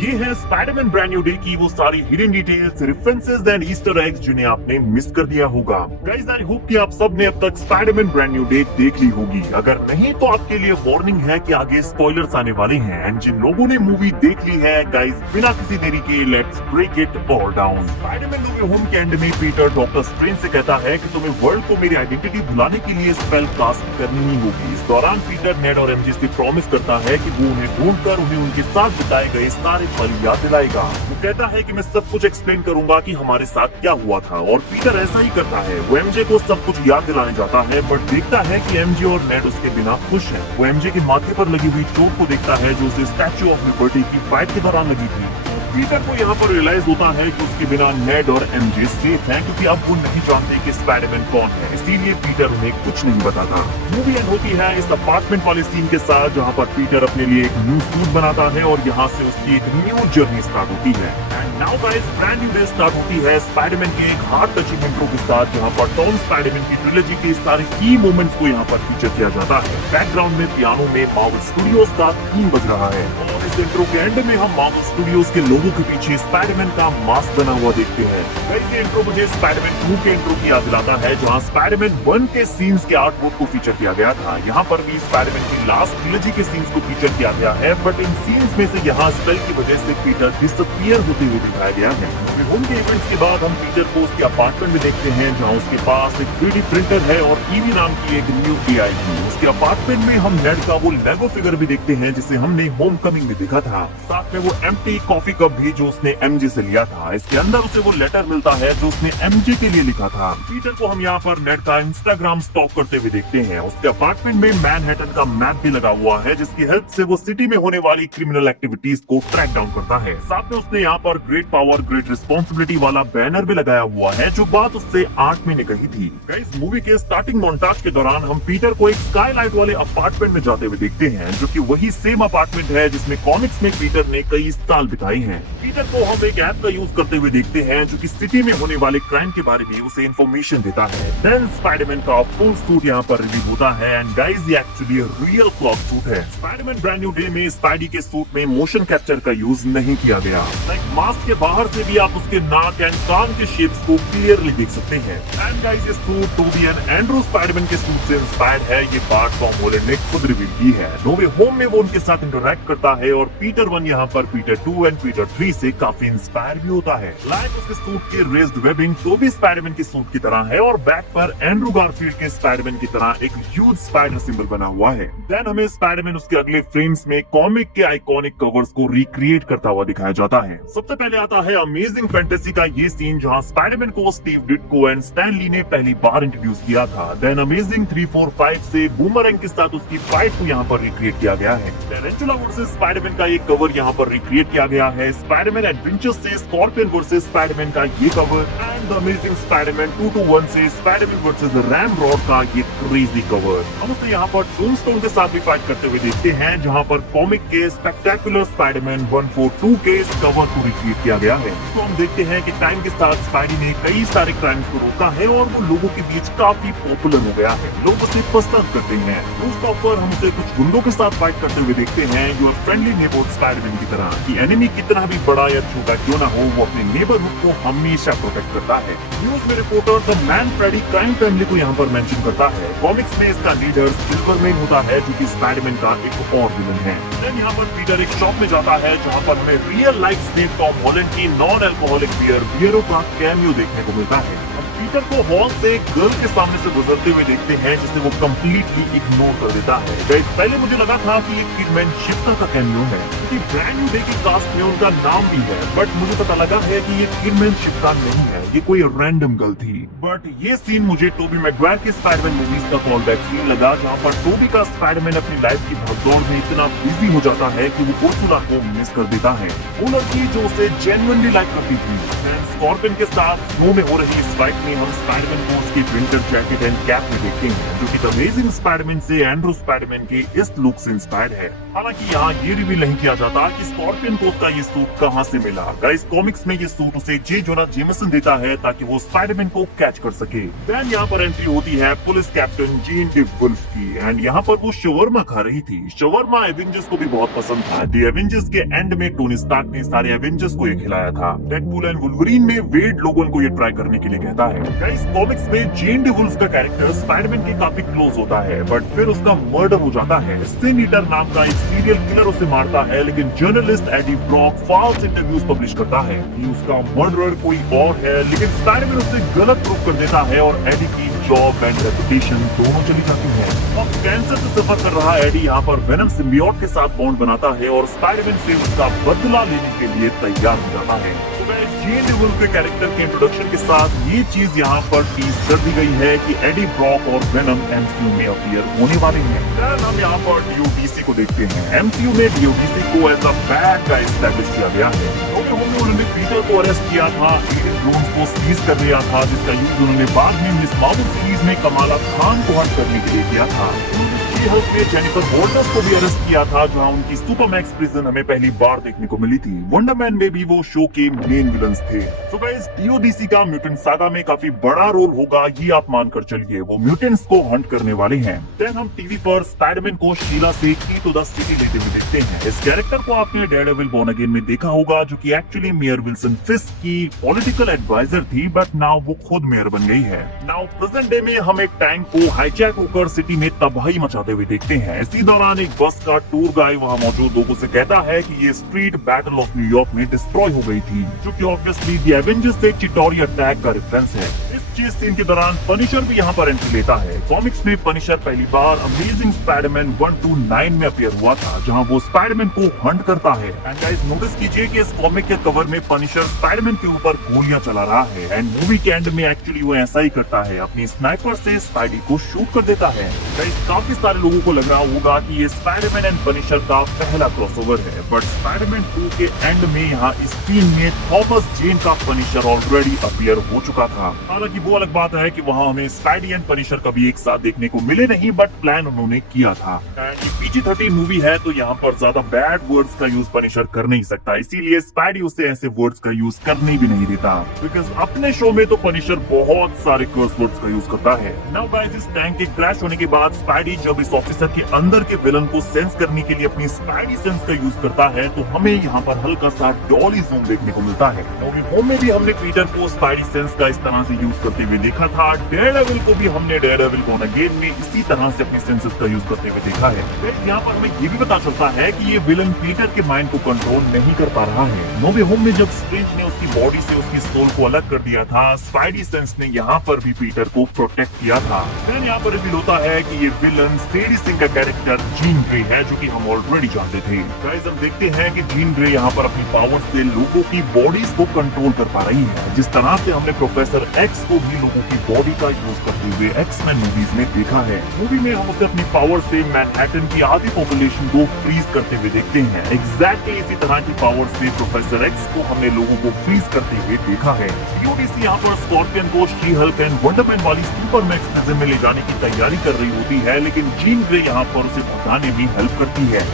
ये है Spiderman brand New day की वो सारी hidden details, references and Easter eggs जिन्हें आपने मिस कर दिया होगा। गाइस आई होप कि आप सब ने अब तक स्पाइडरमैन ब्रांड न्यू डे देख ली होगी। अगर नहीं तो आपके लिए वार्निंग है कि आगे स्पॉयलर्स आने वाले हैं। एंड जिन लोगों ने मूवी देख ली है गाइस, बिना किसी देरी के let's break it all down. Spiderman no way home के एंड में पीटर डॉक्टर स्ट्रेंज से कहता है कि तुम्हें वर्ल्ड को मेरी आइडेंटिटी भुलाने के लिए स्पेल कास्ट करनी ही होगी। इस दौरान पीटर नेड और एमजे से प्रॉमिस करता है कि वो उन्हें ढूंढकर उन्हें उनके साथ बिताए गए सारे पल याद दिलाएगा। वो कहता है कि मैं सब कुछ एक्सप्लेन करूंगा कि हमारे साथ क्या हुआ था, और पीटर ऐसा ही करता है। वो एमजे को सब कुछ याद दिलाने जाता है, बट देखता है कि एमजे और नेड उसके बिना खुश हैं। वो एमजे के माथे पर लगी हुई चोट को देखता है जो उसे स्टैच्यू ऑफ लिबर्टी की फाइट के दौरान लगी थी। पीटर को यहाँ पर रियलाइज होता है कि उसके बिना नेड और एमजे सेफ हैं, क्योंकि अब वो नहीं जानते कि स्पाइडरमैन कौन है। इसीलिए पीटर उन्हें कुछ नहीं बताता। मूवी एंड होती है इस अपार्टमेंट वाले सीन के साथ, जहाँ पर पीटर अपने लिए एक न्यू सूट बनाता है और यहाँ से उसकी एक न्यू जर्नी स्टार्ट होती है। And now guys, brand New day start होती है स्पाइडरमैन के एक हार्ट टचिंग इंट्रो के साथ, जहाँ पर टॉम स्पाइडरमैन की ट्रिलॉजी के सारे की मोमेंट्स को यहाँ पर फीचर किया जाता है। बैकग्राउंड में पियानो में मार्वल स्टूडियोज का थीम बज रहा है, और इस इंट्रो के एंड में हम मार्वल स्टूडियोज के लोगों के पीछे स्पाइडरमैन का मास्क बना हुआ देखते हैं। ये इंट्रो मुझे स्पाइडरमैन 2 के इंट्रो की याद दिलाता है, जहां स्पाइडरमैन 1 के सीन्स के आर्टवर्क को फीचर किया गया था। यहाँ पर भी स्पाइडरमैन की लास्ट ट्रिलॉजी के सीन्स को फीचर किया गया है, बट इन सीन्स में से यहाँ स्पेल की वजह से पीटर डिसअपीयर होते हुए दिखाया गया है। होम के इवेंट्स के बाद हम पीटर को उसके अपार्टमेंट में देखते हैं, जहाँ उसके पास एक 3D प्रिंटर है और ईवी नाम की एक न्यू AI है। उसके अपार्टमेंट में हम नेड का वो लेगो फिगर भी देखते हैं जिसे हमने होम कमिंग में देखा था। साथ में वो एम्प्टी कॉफी कप भी जो उसने एमजे से लिया था। इसके अंदर उसे वो लेटर मिलता है जो उसने एमजे के लिए लिखा था। पीटर को हम यहाँ पर नेड का इंस्टाग्राम स्टॉक करते हुए देखते हैं। उसके अपार्टमेंट में मैनहट्टन का मैप भी लगा हुआ है, जिसकी हेल्प से वो सिटी में होने वाली क्रिमिनल एक्टिविटीज को ट्रैक डाउन करता है। साथ में उसने यहाँ पर ग्रेट पावर ग्रेट रिस्पॉन्सिबिलिटी वाला बैनर भी लगाया हुआ है, जो बात उससे 8 महीने कही थी। इस मूवी के स्टार्टिंग मोन्टाज के दौरान हम पीटर को एक स्काईलाइट वाले अपार्टमेंट में जाते हुए देखते हैं, जो कि वही सेम अपार्टमेंट है जिसमें कॉमिक्स में पीटर ने कई साल बिताए हैं। पीटर को हम एक ऐप का यूज करते हुए देखते हैं, जो कि सिटी में होने वाले क्राइम के बारे में उसे इन्फॉर्मेशन देता है। देन स्पाइडरमैन का फुल सूट यहाँ पर रिवील होता है, एंड गाइस ये एक्चुअली रियल क्लॉथ सूट है। स्पाइडरमैन ब्रांड न्यू डे में स्पाइडी के सूट में मोशन कैप्चर का यूज नहीं किया गया। मास्क के बाहर से भी आप उसके नाक एंड कान के शेप्स को क्लियरली देख सकते हैं। एंड गाइस ये suit Tobey and Andrew Spiderman के सूट से इंस्पायर्ड है। ये बात टॉम हॉलैंड ने खुद रिवील की है। नो वे होम में वो उनके साथ इंटरैक्ट करता है, और पीटर 1 यहाँ पर पीटर 2 एंड पीटर 3 से काफी इंस्पायर भी होता है। लाइक उसके सूट की रेज्ड वेबिंग तो भी स्पाइडरमैन के सूट की तरह है, और बैक पर एंड्रू गारफील्ड के स्पाइडरमैन की तरह एक ह्यूज स्पाइडर सिंबल बना हुआ है। देन हमें स्पाइडरमैन उसके अगले फ्रेम्स में कॉमिक के आइकॉनिक कवर्स को रिक्रिएट करता हुआ दिखाया जाता है। सबसे पहले आता है अमेजिंग फैंटेसी का ये सीन, जहां स्पाइडरमैन को स्टीव डिट्को एंड स्टैन ली ने पहली बार इंट्रोड्यूस किया था। देन अमेजिंग 3, 4, 5 से बूमरैंग के साथ उसकी फाइट को यहाँ पर रिक्रिएट किया गया है। टेरेंटुला वर्सेस स्पाइडरमैन का एक कवर यहाँ पर रिक्रिएट किया गया है। स्पाइडरमैन एडवेंचर्स से स्कॉर्पियन वर्सेस स्पाइडरमैन का ये cover, and the amazing Spiderman 2-1 से स्पाइडरमैन वर्सेस रैम रॉड का ये क्रेजी कवर। हम उसे यहाँ पर टूमस्टोन के साथ भी फाइट करते हुए देखते हैं, जहाँ पर कॉमिक के स्पेक्टेकुलर स्पाइडरमैन 142 के इस कवर को रिक्रिएट किया गया है। तो हम देखते हैं कि टाइम के साथ स्पाइडी ने कई सारे क्राइम्स को रोका है, और वो लोगों के बीच काफी पॉपुलर हो गया है। लोग उसे पसंद करते हैं। रूफटॉप पर हम उसे कुछ गुंडों के साथ फाइट करते हुए देखते हैं, जो फ्रेंडली नेबरहुड स्पाइडरमैन की तरह कि एनिमी कितना भी बड़ा या छोटा क्यों ना हो, वो अपने नेबरहुड को हमेशा प्रोटेक्ट करता है। न्यूज में reporter the man Freddy crime family को यहाँ पर मेंशन करता है। कॉमिक्स में इसका लीडर सिल्वरमैन होता है, जो कि स्पाइडरमैन का एक और विलन है। देन यहाँ पर पीटर एक शॉप में जाता है, जहाँ पर हमें real life snake Tom Holland की नॉन अल्कोहलिक बियर बियरो का कैमियो देखने को मिलता है। पीटर को हॉल से एक गर्ल के सामने से गुजरते हुए देखते हैं, जिसे वो कंप्लीटली इग्नोर कर देता है। पहले मुझे लगा था कि ये किडमैन शिफ्ता का कैमियो है, क्योंकि ब्रांड न्यू डे की कास्ट में उनका नाम भी है, बट मुझे पता लगा है कि ये किडमैन शिफ्ता नहीं है, ये कोई रैंडम गर्ल थी। बट ये सीन मुझे टोबी मैगवायर की स्पाइडरमैन मूवीज का कॉल बैक सीन लगा, जहाँ पर टोबी का स्पाइडरमैन अपनी लाइफ की भगदौड़ में इतना बिजी हो जाता है कि वो उर्सुला को मिस कर देता है। वो लड़की जो उसे जेन्युइनली लाइक करती थी। स्कॉर्पियन के साथ स्नो में हो रही इस फाइट में हम स्पाइडरमैन को उसकी विंटर जैकेट एंड कैप में देखते हैं, जो कि द अमेजिंग स्पाइडरमैन से एंड्रू स्पाइडरमैन के इस लुक से इंस्पायर्ड है। हालांकि यहाँ ये रिवील नहीं किया जाता कि स्कॉर्पियन को उसका ये सूट कहाँ से मिला। गाइस, कॉमिक्स में ये सूट उसे जे जोना जेमसन देता है ताकि वो स्पाइडरमैन को कैच कर सके। देन यहाँ पर एंट्री होती है police captain Jean DeWolff की, एंड यहाँ पर वो शवरमा खा रही थी। शवरमा एवेंजर्स को भी बहुत पसंद था। द एवेंजर्स के एंड में टोनी स्टार्क ने सारे एवेंजर्स को ये खिलाया था। डेडपूल एंड वुल्वरीन में वेड लोगन को ये ट्राई करने के लिए कहता है। गाइस, कॉमिक्स में जीन डी वुल्फ का कैरेक्टर स्पाइडरमैन के काफी क्लोज होता है, बट फिर उसका मर्डर हो जाता है। सिन ईटर नाम का एक सीरियल किलर उसे मारता है, लेकिन journalist Eddie Brock false interviews publish करता है कि उसका मर्डरर कोई और है, लेकिन स्पाइडरमैन उसे गलत प्रूफ कर देता है और एडी की जॉब एंड रेपुटेशन दोनों चली जाती है। अब कैंसर से सफर कर रहा एडी यहाँ पर वेनम सिम्बियोट के साथ बॉन्ड बनाता है और स्पाइडरमैन से उसका बदला लेने के लिए तैयार हो जाता है। जीन डी वुल्फ के कैरेक्टर के इंट्रोडक्शन के साथ ये चीज यहाँ पर टीज कर दी गई है कि एडी ब्रॉक और वेनम एमसीयू में अपीयर होने वाले हैं। हम यहाँ पर डीओडीसी को देखते हैं। एमसीयू में डीओडीसी को as a bad guy establish किया गया है। उन्होंने पीटर को अरेस्ट किया था, ईडन जोन्स को सीज कर लिया था, जिसका यूज उन्होंने बाद में मिस मार्वल सीरीज में कमाला खान को हट करने के लिए किया था। जेनिफर वॉल्टर्स को भी अरेस्ट किया था, जहां उनकी सुपरमैक्स प्रिजन हमें पहली बार देखने को मिली थी। वंडरमैन में भी वो शो के मेन विलन्स थे। तो गाइस, डीओडीसी का म्यूटेंट सागा में काफी बड़ा रोल होगा, ये आप मानकर चलिए। वो म्यूटेंट्स को हंट करने वाले हैं। देन हम टीवी पर स्पाइडरमैन को शीला से की टू द सिटी लेते हुए देखते हैं। इस कैरेक्टर को आपने डेयरडेविल बॉर्न अगेन में देखा होगा, जो कि एक्चुअली मेयर विल्सन फिस्क की पॉलिटिकल एडवाइजर थी, बट नाउ वो खुद मेयर बन गई है। नाउ प्रेजेंट डे में हम एक टैंक को हाईजैक होकर सिटी में तबाही मचाते हुए देखते हैं। इसी दौरान एक बस का टूर गाइड वहां मौजूद लोगों से कहता है कि ये स्ट्रीट बैटल ऑफ न्यूयॉर्क में डिस्ट्रॉय हो गई थी, जो कि ऑब्वियसली द एवेंजर्स से चिटोरी अटैक का रेफरेंस है। चेस सीन के दौरान पनिशर भी यहाँ पर एंट्री लेता है। कॉमिक्स में पनिशर पहली बार अमेजिंग स्पाइडरमैन 129 में अपीयर हुआ था, जहाँ वो स्पाइडरमैन को हंट करता है। एंड गाइस, नोटिस कीजिए कि इस कॉमिक के कवर में पनिशर स्पाइडरमैन के ऊपर गोलियां चला रहा है, एंड मूवी के एंड में एक्चुअली वो ऐसा ही करता है, अपनी स्नाइपर से स्पाइडी को शूट कर देता है। गाइस, काफी सारे लोगों को लग रहा होगा कि ये स्पाइडरमैन एंड पनिशर का पहला क्रॉसओवर है, बट स्पाइडरमैन 2 के एंड में यहाँ इस सीन में थॉमस जेन का पनिशर ऑलरेडी अपीयर हो चुका था। हालांकि वो अलग बात है कि वहाँ हमें स्पाइडी एंड पनिशर कभी एक साथ देखने को मिले नहीं, बट प्लान उन्होंने किया था। एंड ये PG-13 मूवी है, तो यहाँ पर ज्यादा बैड वर्ड्स का यूज पनिशर कर नहीं सकता, इसीलिए स्पाइडी उसे ऐसे वर्ड्स का यूज करने भी नहीं देता। बिकॉज अपने शो में तो पनिशर बहुत सारे कर्स वर्ड्स का यूज करता है। नाउ गाइस, इस टैंक के क्रैश होने के बाद स्पाइडी जब इस ऑफिसर के अंदर के विलन को सेंस करने के लिए अपनी स्पाइडी सेंस का यूज करता है, तो हमें यहाँ पर हल्का सा डॉली ज़ूम देखने को मिलता है। होम में भी हमने पीटर को स्पाइडी सेंस का इस तरह से यूज करते हुए देखा था। डेयरडेविल को भी हमने डेयरडेविल बॉर्न अगेन में इसी तरह से अपनी सेंसेस का यूज करते हुए देखा है। यहाँ पर हमें ये भी पता चलता है कि ये विलन पीटर के माइंड को कंट्रोल नहीं कर पा रहा है। नो वे होम में जब स्ट्रेंज ने उसकी बॉडी से उसकी सोल को अलग कर दिया था, स्पाइडी सेंस ने यहाँ पर भी पीटर को प्रोटेक्ट किया था। फिर यहाँ पर रिवील होता है कि ये विलन स्टेडी सिंह का कैरेक्टर जीन ग्रे है, जो कि हम ऑलरेडी जानते थे। गाइस, हम देखते हैं कि जीन ग्रे यहाँ पर अपनी पावर से लोगों की बॉडीज को कंट्रोल कर पा रही है, जिस तरह से हमने प्रोफेसर एक्स को भी लोगों की बॉडी का यूज करते हुए एक्स-मैन मूवीज में देखा है। मूवी में हम उसे अपनी पावर से मैनहट्टन की आधी पॉपुलेशन को फ्रीज करते हुए देखते हैं। एग्जैक्टली इसी तरह की पावर से प्रोफेसर एक्स को हमने लोगों को फ्रीज करते हुए देखा है। डीओडीसी यहाँ पर स्कॉर्पियन को शी हल्क एंड वंडरमैन वाली सुपरमैक्स प्रिजन में ले जाने की तैयारी कर रही होती है, लेकिन जीन ग्रे यहाँ पर उसे भगाने में हेल्प करती है।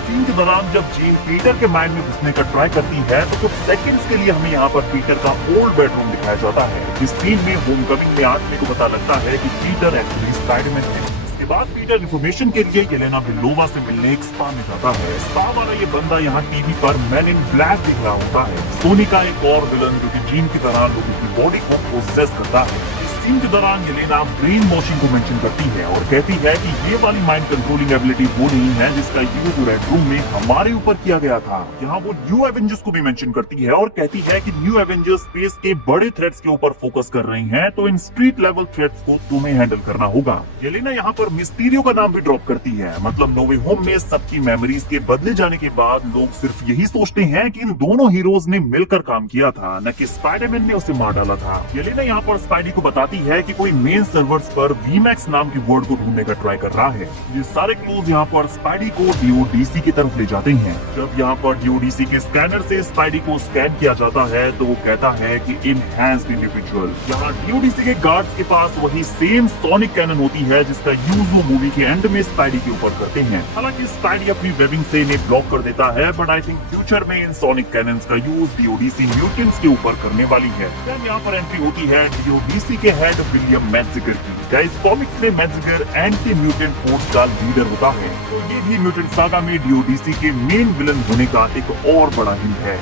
सीन के दौरान जब जीन पीटर के माइंड में घुसने का ट्राई करती है, तो कुछ सेकंड्स के लिए हमें यहाँ पर पीटर का ओल्ड बेडरूम दिखाया जाता है, जिस सीन में होमकमिंग में आदमी को पता लगता है कि पीटर एक्चुअली स्पाइडरमैन है। इसके बाद पीटर इन्फॉर्मेशन के लिए येलेना बेलोवा से मिलने एक स्पा में जाता है। स्पा वाला ये बंदा यहाँ टीवी पर मैन इन ब्लैक दिख रहा होता है, सोनी का एक और विलन, जो कि जीन की तरह लोगों की बॉडी को पोसेस करता है। सीन के दौरान येलेना ब्रेन वॉशिंग को मेंशन करती है और कहती है कि ये वाली माइंड कंट्रोलिंग एबिलिटी वो नहीं है जिसका यूज रेड रूम में हमारे ऊपर किया गया था। यहाँ वो न्यू एवेंजर्स को भी मेंशन करती है और कहती है कि न्यू एवेंजर्स स्पेस के बड़े थ्रेट्स के ऊपर फोकस कर रही हैं, तो इन स्ट्रीट लेवल थ्रेट्स को तुम्हें हैंडल करना होगा। येलेना यहाँ पर मिस्टीरियो का नाम भी ड्रॉप करती है। मतलब नो वे होम में सबकी मेमोरीज के बदले जाने के बाद लोग सिर्फ यही सोचते हैं कि इन दोनों हीरोज ने मिलकर काम किया था, न कि स्पाइडरमैन ने उसे मार डाला था। येलेना यहाँ पर स्पाइडी को बताती दिखाती है कि कोई मेन सर्वर्स पर वीमैक्स नाम के वर्ड को ढूंढने का ट्राई कर रहा है। ये सारे क्लूज यहाँ पर स्पाइडी को डीओडीसी की तरफ ले जाते हैं। जब यहाँ पर डीओडीसी के स्कैनर से स्पाइडी को स्कैन किया जाता है तो वो कहता है कि इनहैंस्ड इंडिविजुअल। यहाँ डीओडीसी के गार्ड्स के पास वही सेम सोनिक कैनन होती है जिसका यूज वो मूवी के एंड में स्पाइडी के ऊपर करते हैं। हालांकि स्पाइडी अपनी वेबिंग से इन्हें ब्लॉक कर देता है, बट आई थिंक फ्यूचर में इन सोनिक कैनन्स का यूज डीओडीसी म्यूटेंट्स के ऊपर करने वाली है। यहाँ पर एंट्री होती है डीओडीसी के हेड विलियम मैट्जिगर की। गाइस, कॉमिक्स में मैट्जिगर एंटी म्यूटेंट फोर्स का लीडर होता है, तो ये भी म्यूटेंट सागा में डीओडीसी के मेन विलन होने का एक और बड़ा हिंट है।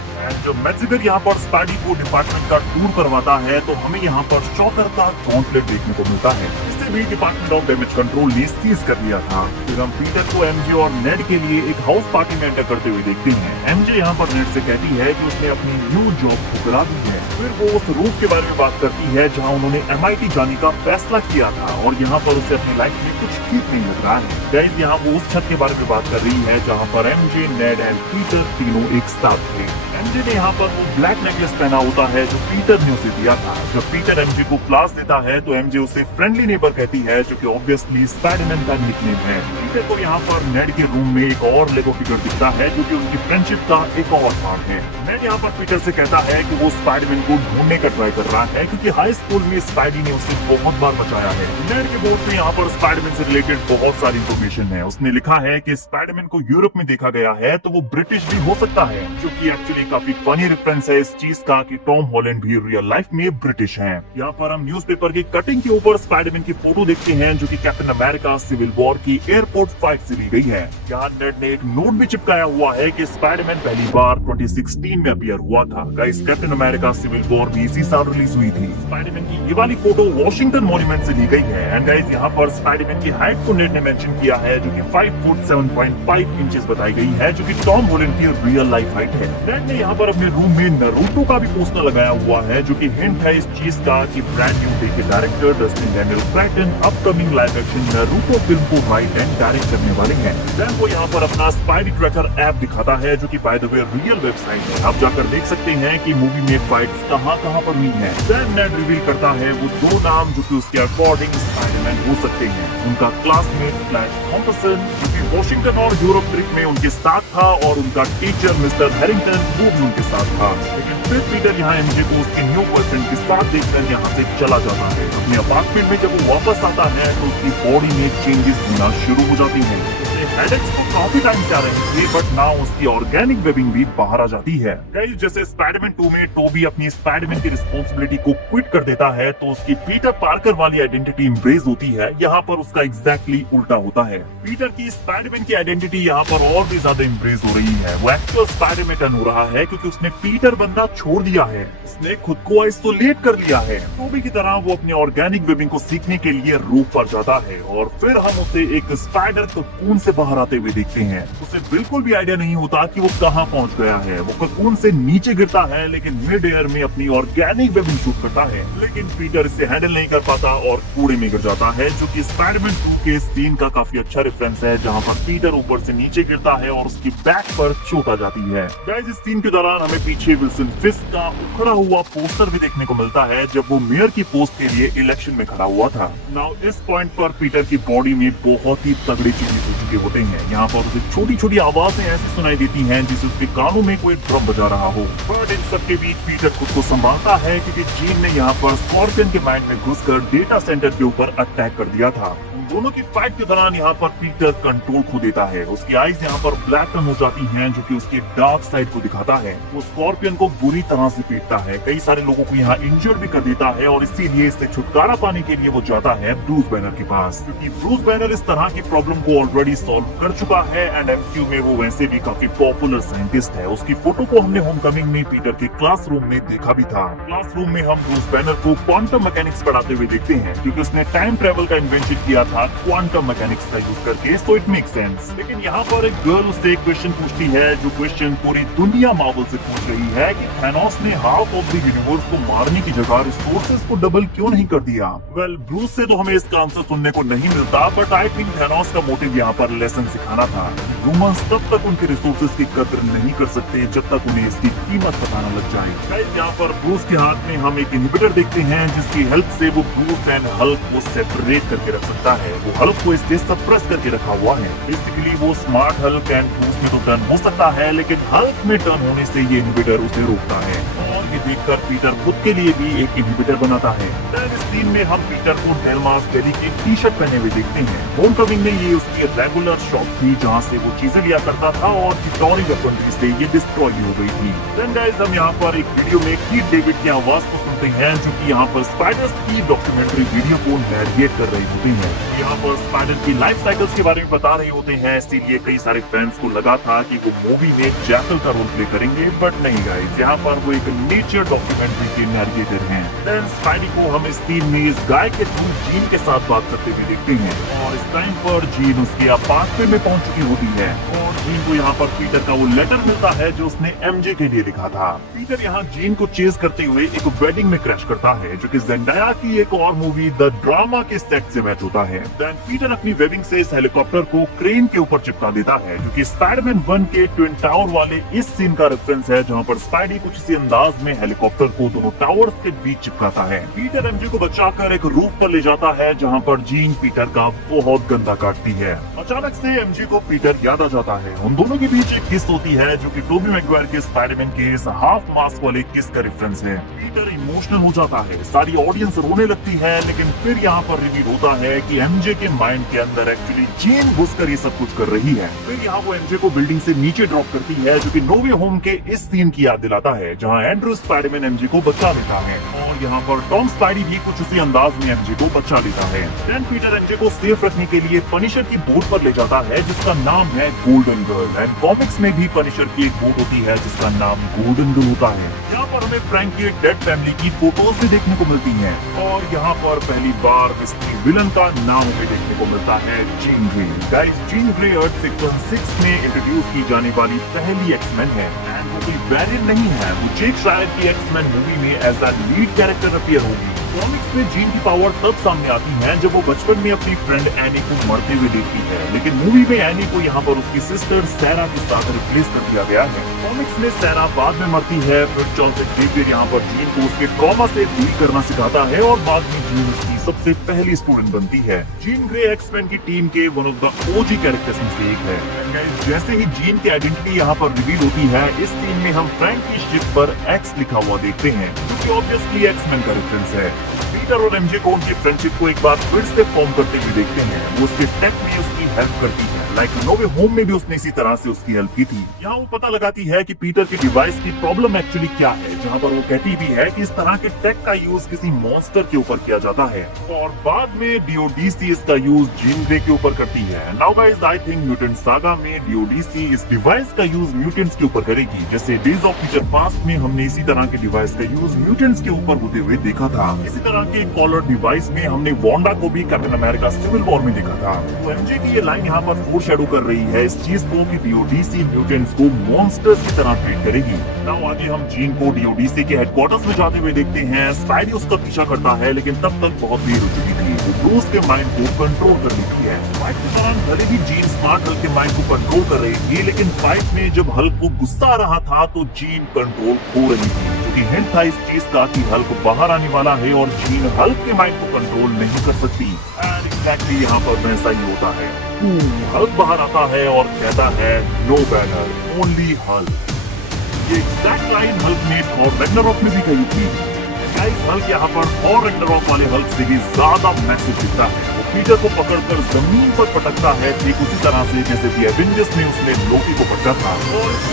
जब मैट्जिगर यहाँ पर स्पाइडी को डिपार्टमेंट का टूर करवाता है तो हमें यहाँ पर शॉकर का गॉन्टलेट देखने को मिलता है। इससे भी डिपार्टमेंट ऑफ डैमेज कंट्रोल ने सीज कर लिया था। फिर हम पीटर को एमजे और नेड के लिए एक हाउस पार्टी में एंटर करते हुए देखते हैं। एमजे यहाँ पर नेड से कहती है कि उसने अपनी न्यू जॉब ठुकरा दी है। फिर वो उस रूट के बारे में बात करती है जहाँ उन्होंने MIT जाने का फैसला किया था और यहाँ पर उसे अपनी लाइफ में कुछ ठीक नहीं लग रहा है। गाइस, यहाँ वो उस छत के बारे में बात कर रही है जहाँ पर एमजे, नेड एंड पीटर तीनों एक साथ थे। एमजे ने यहाँ पर वो ब्लैक नेकलेस पहना होता है जो पीटर ने उसे दिया था। जब पीटर एमजे को क्लास देता है तो एमजे उसे फ्रेंडली नेबर कहती है, जो कि ऑब्वियसली स्पाइडरमैन का निकनेम है। पीटर को यहाँ पर नेड के रूम में एक और लेगो फिगर दिखता है जो कि उनकी फ्रेंडशिप का एक और पार्ट है। नेड यहाँ पर पीटर से कहता है कि वो स्पाइडरमैन को ढूंढने का ट्राई कर रहा है क्योंकि हाई स्कूल में स्पाइडी ने उसे बहुत बार बचाया है। नेड के बोर्ड में यहाँ पर स्पाइडरमैन से रिलेटेड बहुत सारी इंफॉर्मेशन है। उसने लिखा है कि स्पाइडरमैन को यूरोप में देखा गया है तो वो ब्रिटिश भी हो सकता है, जो कि एक्चुअली काफी फनी रेफरेंस है इस चीज का कि टॉम हॉलैंड भी रियल लाइफ में ब्रिटिश हैं। यहाँ पर हम न्यूज़पेपर की कटिंग के ऊपर स्पाइडरमैन की फोटो देखते हैं जो कि कैप्टन अमेरिका सिविल वॉर की एयरपोर्ट फाइट से ली गई है। यहाँ नेड ने एक नोट भी चिपकाया हुआ है कि स्पाइडरमैन पहली बार 2016 में अपीयर हुआ था। Guys, Captain America Civil War भी इसी साल रिलीज हुई थी। स्पाइडरमैन की ये वाली फोटो वॉशिंगटन मॉन्यूमेंट से ली गई है। एंड गाइस, यहाँ पर स्पाइडरमैन की हाइट को नेड ने मेंशन किया है जो कि 5 फुट 7.5 इंचेस बताई गई है, जो कि टॉम हॉलैंड की रियल लाइफ हाइट है। नेड ने यहाँ पर अपने रूम में नरूटो का भी पोस्टर लगाया हुआ है जो कि हिंट है इस चीज का कि ब्रांड न्यू डे के director Destin Daniel Cretton upcoming live action Naruto film को राइट एंड डायरेक्ट करने वाले हैं। देन वो यहाँ पर अपना स्पाइडी ट्रैकर ऐप दिखाता है जो कि by the way real website है। आप जाकर देख सकते हैं कि मूवी में फाइट्स कहाँ पर हुई है। देन नेड रिवील करता है वो दो नाम जो कि उसके अकॉर्डिंग स्पाइडरमैन हो सकते हैं। उनका क्लासमेट फ्लैश थॉम्पसन जो कि वॉशिंगटन और यूरोप ट्रिप में उनके साथ था, और उनका टीचर मिस्टर हैरिंगटन वो भी उनके साथ था। लेकिन फिर पीटर यहाँ एमजे को उसके न्यू बॉयफ्रेंड के साथ देखकर यहाँ से चला जाता है। अपने अपार्टमेंट में जब वो वापस आता है तो उसकी बॉडी में चेंजेस होना शुरू हो जाती हैं। उसने हेडेक्स तो काफी टाइम से आ रहे थे, बट नाउ उसकी ऑर्गेनिक वेबिंग भी बाहर आ जाती है। गाइस, जैसे स्पाइडरमैन 2 में टोबी अपनी स्पाइडरमैन की रिस्पॉन्सिबिलिटी को क्विट कर देता है तो उसकी पीटर पार्कर वाली आइडेंटिटी इम्ब्रेस होती है। यहाँ पर उसका एग्जैक्टली उल्टा होता है। पीटर की स्पाइडरमैन की आइडेंटिटी यहाँ पर और भी ज्यादा इम्ब्रेस हो रही है। वो एक्चुअल स्पाइडरमैन टर्न हो रहा है क्योंकि उसने पीटर बनना छोड़ दिया है। उसने खुद को आइसोलेट कर लिया है। टोबी की तरह वो अपनी ऑर्गेनिक वेबिंग को सीखने के लिए रूप पर जाता है और फिर हम उसे एक स्पाइडर ककून से बाहर आते हुए देखते हैं। उसे बिल्कुल भी आइडिया नहीं होता कि वो कहाँ पहुँच गया है। वो ककून से नीचे गिरता है लेकिन मिड एयर में अपनी ऑर्गेनिक वेबिंग शूट करता है, लेकिन पीटर इसे हैंडल नहीं कर पाता और कूड़े में गिर जाता है, जो कि स्पाइडरमैन 2 के सीन का काफी अच्छा रेफरेंस है जहाँ पर पीटर ऊपर से नीचे गिरता है और उसकी बैक पर चोट आ जाती है। गाइस, इस सीन के दौरान हमें पीछे विल्सन फिस्क का उखड़ा हुआ पोस्टर भी देखने को मिलता है जब वो मेयर की पोस्ट के लिए इलेक्शन में खड़ा हुआ था। नाउ इस पॉइंट पर पीटर की बॉडी में बहुत ही तगड़े चेंजेस हो चुके होते हैं। यहाँ पर उसे छोटी छोटी आवाजें ऐसी सुनाई देती हैं जिसे उसके कानों में कोई ड्रम बजा रहा हो। बट इन सबके बीच पीटर खुद को संभालता है क्योंकि जीन ने यहाँ पर स्कॉर्पियन के माइंड में घुसकर डेटा सेंटर के ऊपर अटैक कर दिया था। दोनों की फाइट के दौरान यहाँ पर पीटर कंट्रोल खो देता है। उसकी आईज यहाँ पर ब्लैक टर्न हो जाती हैं, जो कि उसके डार्क साइड को दिखाता है। वो स्कॉर्पियन को बुरी तरह से पीटता है, कई सारे लोगों को यहाँ इंजर्ड भी कर देता है और इसीलिए इससे छुटकारा पाने के लिए वो जाता है ब्रूस बैनर के पास, क्योंकि ब्रूस बैनर इस तरह की प्रॉब्लम को ऑलरेडी सॉल्व कर चुका है एंड एमक्यू में वो वैसे भी काफी पॉपुलर साइंटिस्ट है। उसकी फोटो को हमने होमकमिंग में पीटर के क्लासरूम में देखा भी था। क्लासरूम में हम ब्रूस बैनर को क्वांटम मैकेनिक्स पढ़ाते हुए देखते हैं क्योंकि उसने टाइम ट्रेवल का इन्वेंशन किया था था क्वांटम मैकेनिक्स का यूज करके, सो इट मेक सेंस। लेकिन यहाँ पर एक गर्ल उससे एक क्वेश्चन पूछती है, जो क्वेश्चन पूरी दुनिया मार्वल से पूछ रही है कि थैनोस ने हाफ ऑफ द यूनिवर्स को मारने की जगह रिसोर्सेज को डबल क्यों नहीं कर दिया। वेल, ब्रूस से तो हमें इसका आंसर सुनने को नहीं मिलता, बट आई थिंक थैनोस का मोटिव यहाँ पर लेसन सिखाना था। ह्यूमंस तब तक उनके रिसोर्सेज की कदर नहीं कर सकते जब तक उन्हें इसकी कीमत पता न लग जाए। गाइस, यहाँ पर ब्रूस के हाथ में हम एक इनहिबिटर देखते हैं, जिसकी हेल्प से वो ब्रूस एंड हल्क को सेपरेट करके रख सकता है। वो हल्क को इससे सप्रेस करके रखा हुआ है। बेसिकली वो स्मार्ट हल्क एंड ब्रूस में तो टर्न हो सकता है, लेकिन हल्क में टर्न होने से ये इनहिबिटर उसे रोकता है। और ये देखकर पीटर खुद के लिए भी एक इनहिबिटर बनाता है। इस सीन में हम पीटर को डेलमास वेली की टी शर्ट पहने हुए देखते हैं। होमकमिंग में ये उसकी रेगुलर शॉप थी, जहाँ से वो चीजें लिया करता था और चिटोरी वेपनरी से ये डिस्ट्रॉय हो गई थी। देन गाइस, हम यहाँ पर एक वीडियो में कीथ डेविड की आवाज को सुनते हैं, जो कि यहाँ पर स्पाइडर्स की डॉक्यूमेंट्री वीडियो को नैरेट कर रही होती है। यहाँ पर स्पाइडर की लाइफ साइकिल्स के बारे में बता रहे होते हैं, इसीलिए कई सारे फैंस को लगा था कि वो मूवी में जैकल का रोल प्ले करेंगे, बट नहीं गाइस, यहाँ पर वो एक नेचर डॉक्यूमेंट्री के नैरेटर हैं। देन स्पाइडी को हम इस सीन में इस गाय के थ्रू जीन के साथ बात करते हुए देखते हैं, और इस टाइम पर जीन उसके अपार्टमेंट में पहुंच चुकी होती है, और जीन को यहाँ पर पीटर का वो लेटर मिलता है जो उसने एमजे के लिए लिखा था। पीटर यहाँ जीन को चेज करते हुए एक वेडिंग में क्रैश करता है, जो कि ज़ेंडाया की एक और मूवी द ड्रामा के सेट से मैच होता है। देन पीटर अपनी वेबिंग से इस हेलीकॉप्टर को क्रेन के ऊपर चिपका देता है, जो कि स्पाइडरमैन 1 के ट्विन टावर वाले इस सीन का रेफरेंस है, जहाँ पर स्पाइडी कुछ इसी अंदाज में हेलीकॉप्टर को दोनों टावर्स के बीच चिपकाता है। पीटर एमजे को बचाकर एक रूफ पर ले जाता है, जहाँ पर जीन पीटर का बहुत गंदा काटती है। अचानक से एमजे को पीटर याद आ जाता है। उन दोनों के बीच एक किस होती है, जो कि टोबी मैगवायर के स्पाइडरमैन के इस हाफ मास्क वाले किस का रेफरेंस है। पीटर इमोशनल हो जाता है, सारी ऑडियंस रोने लगती है, लेकिन फिर यहाँ पर रिवील होता है कि एमजे के माइंड के अंदर एक्चुअली जीन घुसकर ये सब कुछ कर रही है। फिर यहाँ वो एमजे को बिल्डिंग से नीचे ड्रॉप करती है, जो कि नो वे होम के इस सीन की याद दिलाता है, जहाँ एंड्रू स्पाइडरमैन एमजे को बचा लेता है, और यहाँ पर टॉम स्पाइडी भी कुछ उसी अंदाज में एमजे को बचा लेता है। देन पीटर एमजे को सेफ रखने के लिए पनिशर की बोट पर ले जाता है, जिसका नाम है गोल्डन गर्ल। एंड कॉमिक्स में भी पनिशर की एक बोट होती है, जिसका नाम गोल्डन गर्ल होता है। यहाँ पर हमें फ्रैंक की डेड फैमिली की फोटोज भी देखने को मिलती हैं, और यहाँ पर पहली बार मिस्ट्री विलन का नाम हमें देखने को मिलता है, Jean Grey. Guys, Jean Grey Earth sector 6 में इंट्रोड्यूस की जाने वाली पहली एक्समैन है, एंड वो कोई वेरिएंट नहीं है, वो जेक शायर की एक्समैन मूवी में as a lead character appear होगी। कॉमिक्स में जीन की पावर तब सामने आती है जब वो बचपन में अपनी फ्रेंड एनी को मरते हुए देखती है, लेकिन मूवी में एनी को यहाँ पर उसकी सिस्टर सैरा के साथ रिप्लेस कर दिया गया है। कॉमिक्स में सैरा बाद में मरती है, फिर चार्ल्स जेवियर यहाँ पर जीन को उसके ट्रॉमा से डील करना सिखाता है, और बाद में जीन उसकी सबसे पहली स्टूडेंट बनती है। जीन ग्रे एक्समैन की टीम के one of the OG characters में से एक है। जैसे ही जीन की आइडेंटिटी यहाँ पर रिवील होती है, इस सीन में हम फ्रैंक की शिप पर एक्स लिखा हुआ देखते हैं, जो कि ऑब्वियसली एक्समैन का रेफरेंस है। पीटर और एमजे को उनकी फ्रेंडशिप को एक बार फिर से फॉर्म करते हुए देखते हैं। वो उसके टेक में उसकी हेल्प करती है, लाइक नो वे होम में भी उसने इसी तरह से उसकी हेल्प की थी। यहाँ वो पता लगाती है कि पीटर की डिवाइस की प्रॉब्लम एक्चुअली क्या है, जहाँ पर वो कहती भी है कि इस तरह के टेक का यूज किसी मॉन्स्टर के ऊपर किया जाता है, और बाद में डीओडीसी इसका यूज जीन ग्रे के ऊपर करती है। Now guys, I think mutant saga में डीओडीसी इस डिवाइस का यूज म्यूटेंट्स के ऊपर करेगी, जैसे डेज ऑफ फ्यूचर पास्ट में हमने इसी तरह के डिवाइस का यूज म्यूटेंट्स के ऊपर होते हुए देखा था। इसी तरह के कॉलर डिवाइस में हमने वांडा को भी कैप्टन अमेरिका सिविल वॉर में देखा था। तो एमजे की ये लाइन यहाँ पर फोरशैडो कर रही है इस चीज को कि डीओडीसी म्यूटेंट्स को मॉन्स्टर्स की तरह ट्रीट करेगी। नाउ आगे हम जीन को डीओडीसी के हेडक्वार्टर्स में जाते हुए देखते हैं। स्पाइडी उसका पीछा करता है, लेकिन तब तक बहुत देर हो चुकी थी। वो ब्रूस के माइंड को कंट्रोल कर लेती है। फाइट के दौरान भले ही जीन स्मार्ट हल्क के माइंड को कंट्रोल कर रही थी, लेकिन फाइट में जब हल्क को गुस्सा आ रहा था तो जीन कंट्रोल खो रही थी, क्योंकि हिंट था इस चीज का कि हल्क बाहर आने वाला है और जीन हल्क के माइंड को कंट्रोल नहीं कर सकती। एंड एग्जैक्टली यहाँ पर वैसा ही होता है। हल्क बाहर आता है और कहता है, नो बैनर ओनली हल्क। ये एग्जैक्ट लाइन हल्क ने थॉर रैग्नारॉक में भी कही थी। गाइस, हल्क यहाँ पर थॉर रैग्नारॉक वाले हल्क से भी ज्यादा मैसिव दिखता है। वो पीटर को पकड़कर जमीन पर पटकता है, ठीक उसी तरह से जैसे कि एवेंजर्स में उसने लोकी को पटका था।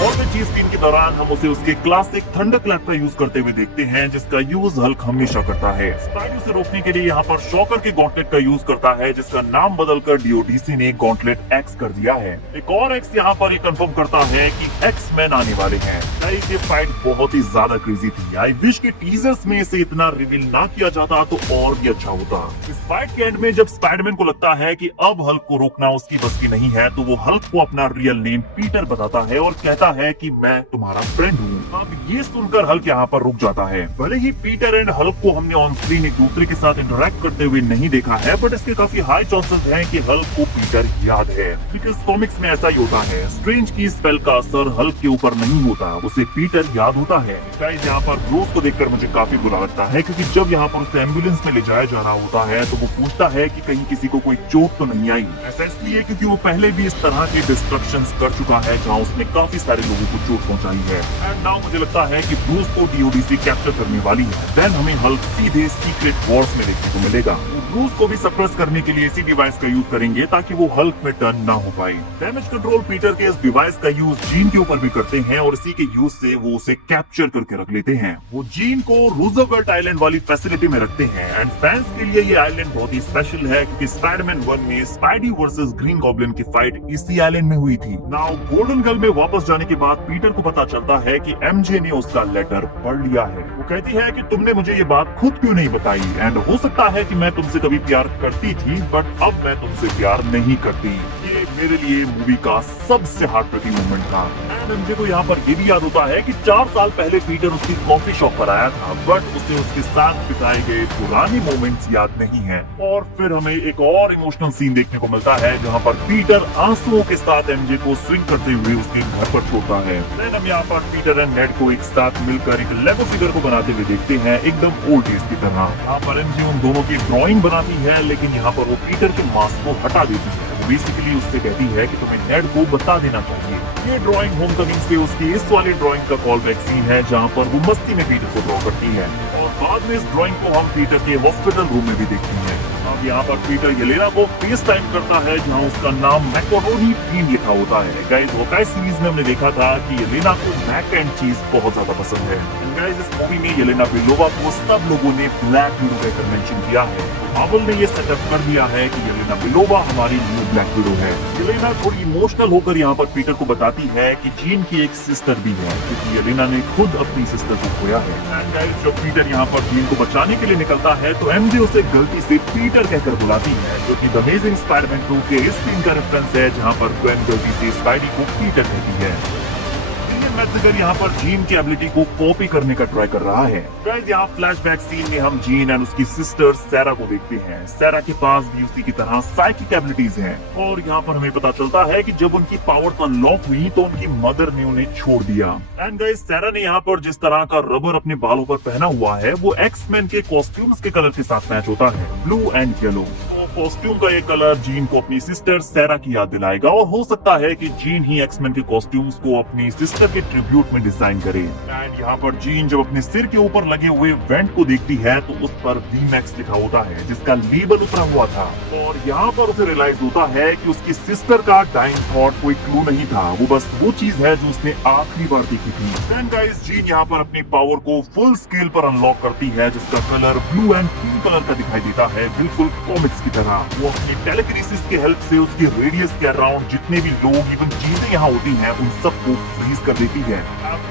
और भी चीज सीन के दौरान हम उसे उसके क्लासिक थंडर क्लैप का यूज करते हुए देखते हैं, जिसका यूज हल्क हमेशा करता है। स्पाइडर से रोकने के लिए यहाँ पर शॉकर के गॉन्टलेट का यूज करता है, जिसका नाम बदलकर डीओडीसी ने गॉन्टलेट एक्स कर दिया है। एक और एक्स यहाँ पर कंफर्म करता है कि एक्स-मैन आने वाले हैं। गाइस ये फाइट बहुत ही ज्यादा क्रेजी थी। आई विश के टीजर्स में इसे इतना रिवील ना किया जाता तो और भी अच्छा होता। इस फाइट के एंड में जब स्पाइडरमैन को लगता है कि अब हल्क को रोकना उसकी बस की नहीं है, तो वो हल्क को अपना रियल नेम पीटर बताता है और कहता है कि मैं तुम्हारा फ्रेंड हूँ। अब ये सुनकर हल्क यहाँ पर रुक जाता है। भले ही पीटर एंड हल्क को हमने ऑन स्क्रीन एक दूसरे के साथ इंटरेक्ट करते हुए नहीं देखा है, बट इसके काफी हाई चांसेस हैं कि हल्क को पीटर याद है, बिकॉज कॉमिक्स में ऐसा ही होता है। स्ट्रेंज की स्पेल का असर हल्क के ऊपर नहीं होता, उसे पीटर याद होता है। गाइस यहाँ पर ब्रूस को देखकर मुझे काफी बुरा लगता है, क्योंकि जब यहाँ पर उसे एम्बुलेंस में ले जाया जाना होता है तो वो पूछता है कि कहीं किसी को कोई चोट तो नहीं आई। ऐसा इसलिए क्योंकि वो पहले भी इस तरह के डिस्ट्रक्शंस कर चुका है जहाँ उसने काफी सारे लोगों को चोट पहुंचाई है। एंड नाउ मुझे लगता है कि ब्रूस को डीओडीसी कैप्चर करने वाली है। देन हमें हल्क सीधे सीक्रेट वॉर्स में देखने को मिलेगा। ब्रूस को भी सप्रेस करने के लिए इसी डिवाइस का यूज करेंगे ताकि वो हल्क में टर्न ना हो पाए। डैमेज कंट्रोल पीटर के इस डिवाइस का यूज जीन के ऊपर भी करते हैं और इसी के यूज से वो उसे कैप्चर करके रख लेते हैं। वो जीन को रूजवेल्ट आइलैंड वाली फैसिलिटी में रखते हैं। एंड फैंस के लिए ये आइलैंड बहुत ही स्पेशल है, क्योंकि स्पाइडरमैन 1 में स्पाइडी वर्सेस ग्रीन गॉब्लिन की फाइट इसी आइलैंड में हुई थी। नाउ गोल्डन गर्ल में वापस जाने के बाद पीटर को पता चलता है कि एमजे ने उसका लेटर पढ़ लिया है। वो कहती है कि तुमने मुझे ये बात खुद क्यों नहीं बताई, एंड हो सकता है कि मैं तुमसे कभी प्यार करती थी, बट अब मैं तुमसे प्यार नहीं करती। ये मेरे लिए मूवी का सबसे हार्ट ब्रेकिंग मोमेंट था। एंड एमजे को यहाँ पर ये भी याद होता है कि 4 साल पहले पीटर उसकी कॉफी शॉप पर आया था, बट उसे उसके साथ बिताए गए पुराने मोमेंट्स याद नहीं है। और फिर हमें एक और इमोशनल सीन देखने को मिलता है जहाँ पर पीटर आंसुओं के साथ एमजे को स्विंग करते हुए उसके घर पर छोड़ता है। देन हम यहाँ पर पीटर एंड नेड को एक साथ मिलकर एक लेगो फिगर को बनाते हुए देखते हैं, एकदम ओल्ड डेज की तरह। यहाँ पर एमजे उन दोनों की ड्राइंग बनाती है, लेकिन यहाँ पर वो पीटर के मास्क को हटा देती है। वो बेसिकली उससे कहती है कि तुम्हें नेड को बता देना चाहिए। ये ड्राइंग होमकमिंग से उसकी इस वाली ड्राइंग का कॉल बैक सीन है, जहाँ पर वो मस्ती में पीटर को ड्रॉ करती है। और बाद में इस ड्राइंग को हम पीटर के हॉस्पिटल रूम में भी देखते हैं। अब यहाँ पर पीटर येलेना को फेस टाइम करता है, जहाँ उसका नाम मैकरोनी थीम लिखा होता है। गाइस हॉकाई सीरीज में हमने देखा था कि येलेना को मैक एंड चीज बहुत ज्यादा पसंद है। गाइस इस मूवी में येलेना बेलोवा को सब लोगों ने ब्लैक विडो कहकर मेंशन किया है। मार्वल ने ये सेटअप कर दिया है कि येलेना बेलोवा हमारी न्यू ब्लैक विडो है। येलेना थोड़ी इमोशनल होकर यहाँ पर पीटर को बताती है कि जीन की एक सिस्टर भी है, क्योंकि येलेना ने खुद अपनी सिस्टर को खोया है। एंड गाइस जब पीटर यहाँ पर जीन को बचाने के लिए निकलता है तो एमजे उसे गलती से पीटर कहकर बुलाती है, जो कि द अमेजिंग स्पाइडरमैन 2 के इस सीन का रेफरेंस है, जहाँ पर ग्वेन गलती से स्पाइडी को पीटर कहती है। मैथगर यहाँ पर जीन की एबिलिटी को कॉपी करने का ट्राई कर रहा है। गाइस यहाँ फ्लैशबैक सीन में हम जीन एंड उसकी सिस्टर सैरा को देखते हैं। सैरा के पास भी उसी की तरह साइकिक एबिलिटीज हैं, और यहाँ पर हमें पता चलता है कि जब उनकी पावर्स अनलॉक हुई तो उनकी मदर ने उन्हें छोड़ दिया। एंड गाइस सैरा ने यहाँ पर जिस तरह का रबर अपने बालों पर पहना हुआ है, वो एक्स-मैन के कॉस्ट्यूम्स के कलर के साथ मैच होता है, ब्लू एंड येलो। कॉस्ट्यूम का ये कलर जीन को अपनी सिस्टर सैरा की याद दिलाएगा, और हो सकता है कि जीन ही एक्स-मैन के कॉस्ट्यूम्स को अपनी सिस्टर के ट्रिब्यूट में डिजाइन करे। एंड यहाँ पर जीन जब अपने सिर के ऊपर लगे हुए वेंट को देखती है तो उस पर वीमैक्स लिखा होता है, जिसका लेबल उतरा हुआ था। और यहाँ पर उसे रियलाइज होता है कि उसकी सिस्टर का डाइंग थॉट कोई क्लू नहीं था, वो बस वो चीज है जो उसने आखिरी बार देखी थी। देन गाइस जीन यहाँ पर अपनी पावर को फुल स्केल पर अनलॉक करती है, जिसका colour blue and pink colour का दिखाई देता है, बिल्कुल कॉमिक्स की तरह। वो अपनी टेलीकिनेसिस की हेल्प से उसकी रेडियस के अराउंड जितने भी लोग इवन चीजें यहाँ होती हैं उन सबको फ्रीज कर देती है।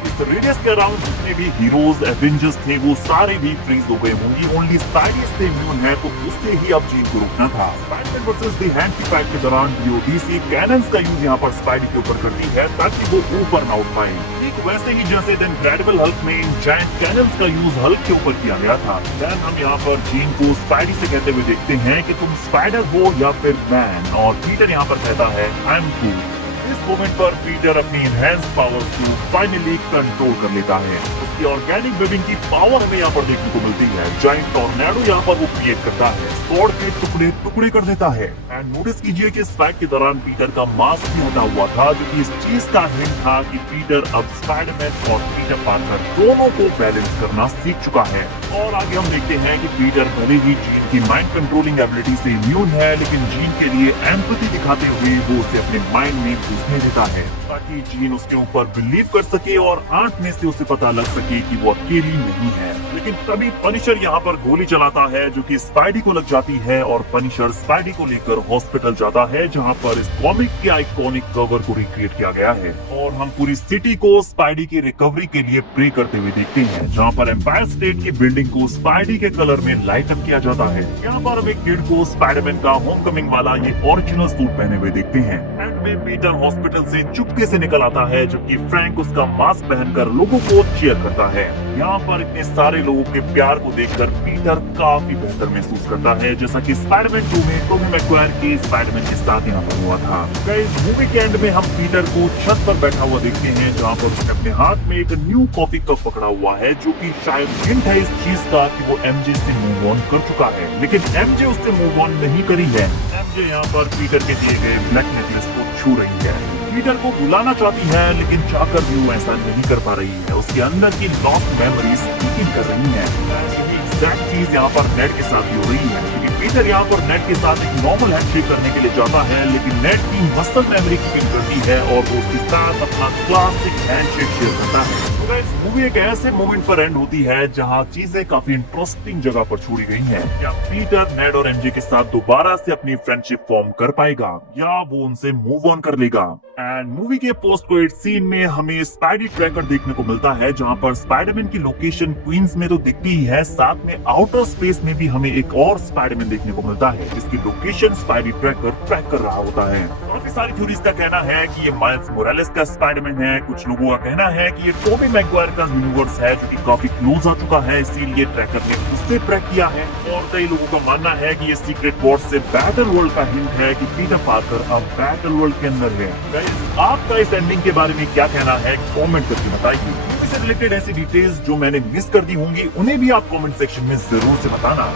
इस रेडियस के अराउंड जितने भी हीरोज एवेंजर्स थे वो सारे भी फ्रीज हो गए होंगे। ओनली स्पाइडी से इम्यून है, तो उससे ही अब जीन को रोकना था। स्पाइडरमैन वर्सेस द हैंड की फाइट के दौरान डीओडीसी कैनन्स का यूज यहाँ पर स्पाइडी के ऊपर करती है ताकि वो ऊपर ना उठ पाए। ठीक वैसे ही जैसे द इनक्रेडिबल हल्क में इन जायंट कैनन्स का यूज हल्क के ऊपर किया गया था। देन हम यहाँ पर जीन को स्पाइडी से कहते हुए देखते हैं कि तुम स्पाइडर हो या फिर मैन, और पीटर यहाँ पर कहता है आई एम कूल। इस मोमेंट पर पीटर अपनी इनहैंस पावर्स को फाइनली कंट्रोल कर लेता है। उसकी ऑर्गेनिक वेबिंग की पावर हमें यहाँ पर देखने को मिलती है। जायंट टॉर्नेडो यहाँ पर वो क्रिएट करता है, स्वॉर्ड के टुकड़े टुकड़े कर देता है। एंड नोटिस कीजिए कि इस फाइट के दौरान पीटर का मास्क भी हटा हुआ था, जो कि इस चीज का हिंट था कि पीटर अब स्पाइडरमैन और पीटर पार्कर दोनों को बैलेंस करना सीख चुका है। और आगे हम देखते हैं कि पीटर भले ही जीन की माइंड कंट्रोलिंग एबिलिटी से इम्यून है, लेकिन जीन के लिए एम्पैथी दिखाते हुए वो उसे अपने माइंड में घुसने देता है। ताकि जीन उसके ऊपर बिलीव कर सके और आंकने से उसे पता लग सके कि वो अकेली नहीं है। लेकिन तभी पनिशर यहाँ पर गोली चलाता है जो कि स्पाइडी को लग जाती है और पनिशर स्पाइडी को लेकर हॉस्पिटल जाता है जहाँ पर इस कॉमिक के आइकॉनिक कवर को रिक्रिएट किया गया है। और हम पूरी सिटी को स्पाइडी की रिकवरी के लिए प्रे करते हुए देखते हैं जहाँ पर एम्पायर स्टेट की बिल्डिंग को स्पाइडी के कलर में लाइट अप किया जाता है। यहाँ पर हम एक किड को स्पाइडरमैन का होमकमिंग वाला ये ओरिजिनल सूट पहने हुए देखते हैं। एंड में पीटर हॉस्पिटल से चुपके से निकल आता है जबकि फ्रैंक उसका मास्क पहनकर लोगों को चीयर करता है। यहाँ पर इतने सारे लोगों के प्यार को देखकर पीटर काफी बेहतर महसूस करता है जैसा कि स्पाइडरमैन 2 में टोबी मैगवायर के स्पाइडरमैन के साथ यहाँ पर हुआ था। गाइस, मूवी के एंड में हम पीटर को छत पर बैठा हुआ देखते हैं जहाँ पर उसने अपने हाथ में एक न्यू कॉफी कप पकड़ा हुआ है जो कि शायद हिंट है इस चीज का कि वो एमजे से मूव ऑन कर चुका है। लेकिन एमजे उससे मूव ऑन नहीं करी है। एमजे यहाँ पर पीटर के दिए गए ब्लैक नेकलेस को छू रही है। पीटर को बुलाना चाहती है लेकिन चाहकर भी वो ऐसा नहीं कर पा रही है। उसके अंदर की लॉस्ट मेमोरीज स्पीकिंग कर रही है। यही एग्जैक्ट चीज यहाँ पर नेड के साथ भी हो रही है क्योंकि पीटर यहाँ पर नेड के साथ एक नॉर्मल हैंडशेक करने के लिए जाता है लेकिन नेड की मसल मेमोरी कीपिंग करती है और वो उसके साथ अपना क्लासिक हैंडशेक शेयर करता है। मूवी एक ऐसे मोमेंट पर एंड होती है जहाँ चीजें काफी इंटरेस्टिंग जगह पर छोड़ी गई हैं। क्या पीटर नेड और एमजे के साथ दोबारा से अपनी फ्रेंडशिप फॉर्म कर पाएगा या वो उनसे मूव ऑन कर लेगा। एंड मूवी के पोस्ट क्रेडिट सीन में हमें स्पाइडी ट्रैकर देखने को मिलता है जहाँ पर स्पाइडरमैन की लोकेशन क्वींस में तो दिखती ही है, साथ में आउटर स्पेस में भी हमें एक और स्पाइडरमैन देखने को मिलता है जिसकी लोकेशन स्पाइडी ट्रैकर ट्रैक कर रहा होता है। काफी सारी थ्योरीज का कहना है कि ये माइल्स मोरालेस का स्पाइडरमैन है। कुछ लोगों का कहना है कि ये टोबी मैगवायर का यूनिवर्स है जो कि काफी क्लोज आ चुका है, इसीलिए ट्रैकर ने उससे ट्रैक किया है। और कई लोगों का मानना है कि ये सीक्रेट वॉर्ड से बैटल वर्ल्ड का हिंट है कि पीटर पार्कर अब बैटल वर्ल्ड के अंदर है। गाइस, आपका इस एंडिंग के बारे में क्या कहना है कमेंट करके बताइए। मूवी से रिलेटेड ऐसी डिटेल्स जो मैंने मिस कर दी होंगी उन्हें भी आप कमेंट सेक्शन में जरूर से बताना।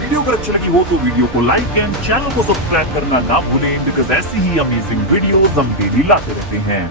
वीडियो अगर अच्छी लगी हो तो वीडियो को लाइक एंड चैनल को सब्सक्राइब करना ना भूलें बिकॉज ऐसी ही अमेजिंग वीडियोस हम डेली लाते रहते हैं।